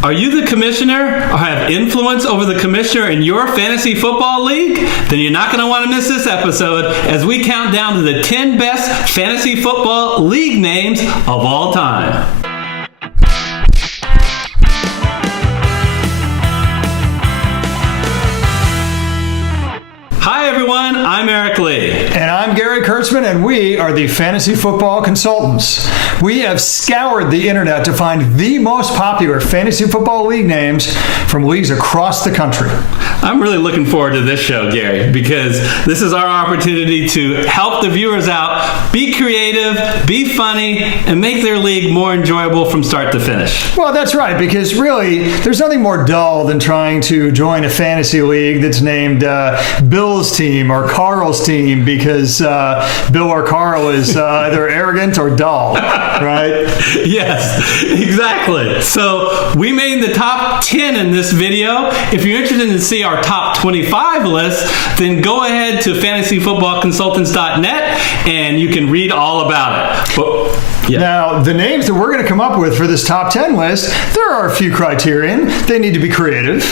Are you the commissioner or have influence over the commissioner in your fantasy football league? Then you're not going to want to miss this episode as we count down to the 10 best fantasy football league names of all time. Hi everyone, I'm Eric Lee. And I'm Gary Kurtzman, and we are the Fantasy Football Consultants. We have scoured the internet to find the most popular fantasy football league names from leagues across the country. I'm really looking forward to this show, Gary, because this is our opportunity to help the viewers out, be creative, be funny, and make their league more enjoyable from start to finish. Well, that's right, because really, there's nothing more dull than trying to join a fantasy league that's named Bill's team or Carl's team because Bill or Carl is either arrogant or dull, right? Yes, exactly. So we made the top 10 in this video. If you're interested to see our top 25 list, then go ahead to fantasyfootballconsultants.net and you can read all about it. Yeah. Now, the names that we're going to come up with for this top 10 list, there are a few criterion. They need to be creative.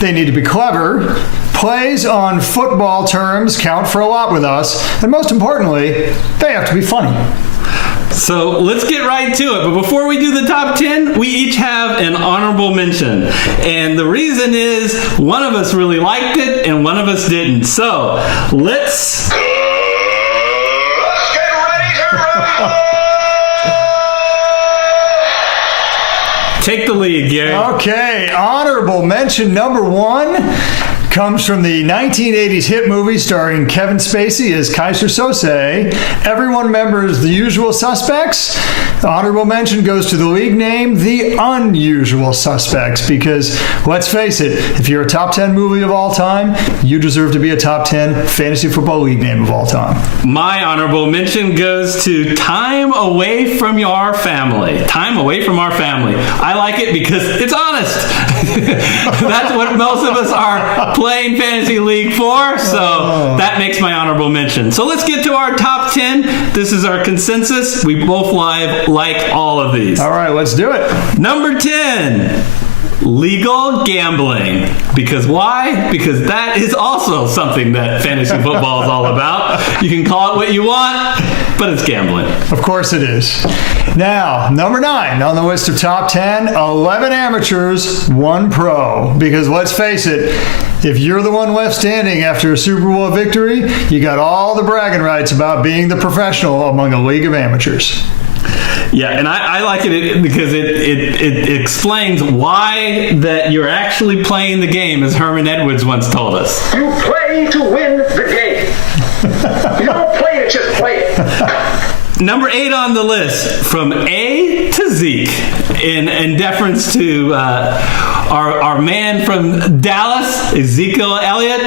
They need to be clever. Plays on football terms count for a lot with us. And most importantly, they have to be funny. So let's get right to it. But before we do the top 10, we each have an honorable mention. And the reason is one of us really liked it and one of us didn't. So let's get ready to rumble! Take the lead, Gary. Okay, honorable mention number 1 comes from the 1980s hit movie starring Kevin Spacey as Kaiser Sose. Everyone remembers The Usual Suspects. The honorable mention goes to the league name, The Unusual Suspects, because let's face it, if you're a top 10 movie of all time, you deserve to be a top 10 fantasy football league name of all time. My honorable mention goes to Time Away from Your Family. Time Away from Our Family. I like it because it's honest. That's what most of us are playing fantasy league for, so that makes my honorable mention. So let's get to our top 10. This is our consensus. We both like all of these. All right, let's do it. Number 10. Legal gambling. Because why? Because that is also something that fantasy football is all about. You can call it what you want, but it's gambling. Of course it is. Now, number 9 on the list of top 10, 11 amateurs, 1 pro. Because let's face it, if you're the one left standing after a Super Bowl victory, you got all the bragging rights about being the professional among a league of amateurs. Yeah, and I like it because it explains why that you're actually playing the game, as Herman Edwards once told us. You play to win the game. You don't play it, just play it. Number 8 on the list, from A to Zeke, in deference to our man from Dallas, Ezekiel Elliott.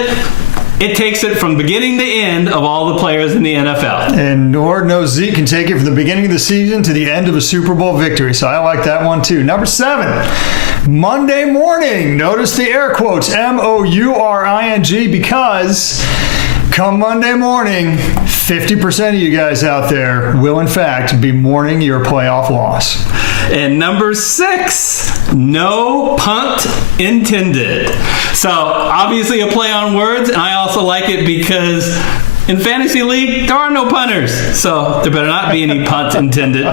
It takes it from beginning to end of all the players in the NFL. And Lord knows Zeke can take it from the beginning of the season to the end of a Super Bowl victory. So I like that one too. Number 7, Monday morning. Notice the air quotes, M-O-U-R-I-N-G, because come Monday morning, 50% of you guys out there will in fact be mourning your playoff loss. And number 6, no punt intended. So obviously a play on words, and I also like it because in Fantasy League, there are no punters. So there better not be any punt intended.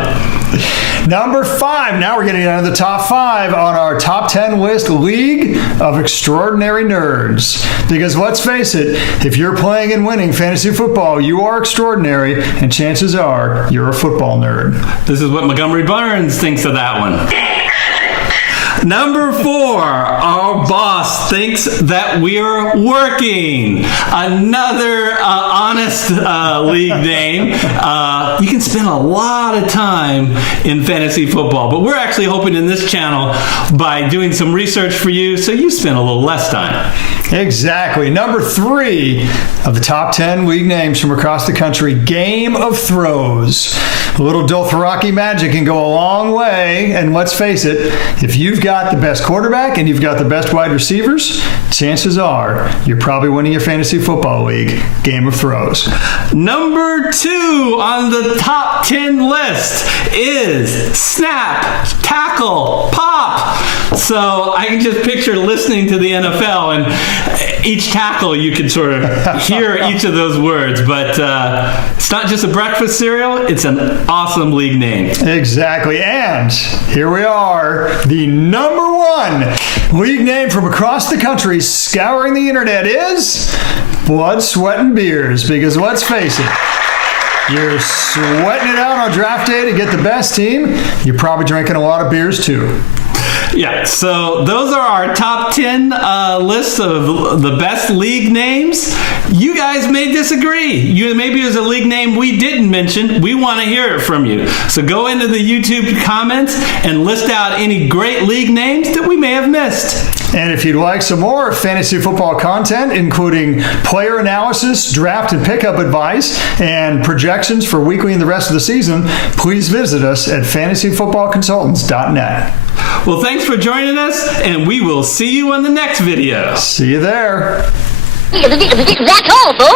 Number 5, now we're getting down to the top 5 on our top 10 list, League of Extraordinary Nerds. Because let's face it, if you're playing and winning fantasy football, you are extraordinary, and chances are you're a football nerd. This is what Montgomery Burns thinks of that one. Number 4, our boss thinks that we're working. Another honest league name. You can spend a lot of time in fantasy football, but we're actually hoping in this channel by doing some research for you so you spend a little less time. Exactly. Number 3 of the top 10 league names from across the country, Game of Throws. A little Dothraki magic can go a long way, and let's face it, if you've got the best quarterback and you've got the best wide receivers, chances are you're probably winning your fantasy football league, Game of Throws. Number 2 on the top 10 list is Snap, Tackle, Pop. So I can just picture listening to the NFL, and each tackle you can sort of hear each of those words. But it's not just a breakfast cereal, it's an awesome league name. Exactly. And here we are, the number one league name from across the country scouring the internet is Blood, Sweat, and Beers. Because let's face it, you're sweating it out on draft day to get the best team. You're probably drinking a lot of beers too. Yeah, so those are our top 10 lists of the best league names. You guys may disagree. Maybe there's a league name we didn't mention. We want to hear it from you. So go into the YouTube comments and list out any great league names that we may have missed. And if you'd like some more fantasy football content, including player analysis, draft and pickup advice, and projections for weekly and the rest of the season, please visit us at fantasyfootballconsultants.net. Well, thanks for joining us, and we will see you on the next video. See you there. That's all, folks.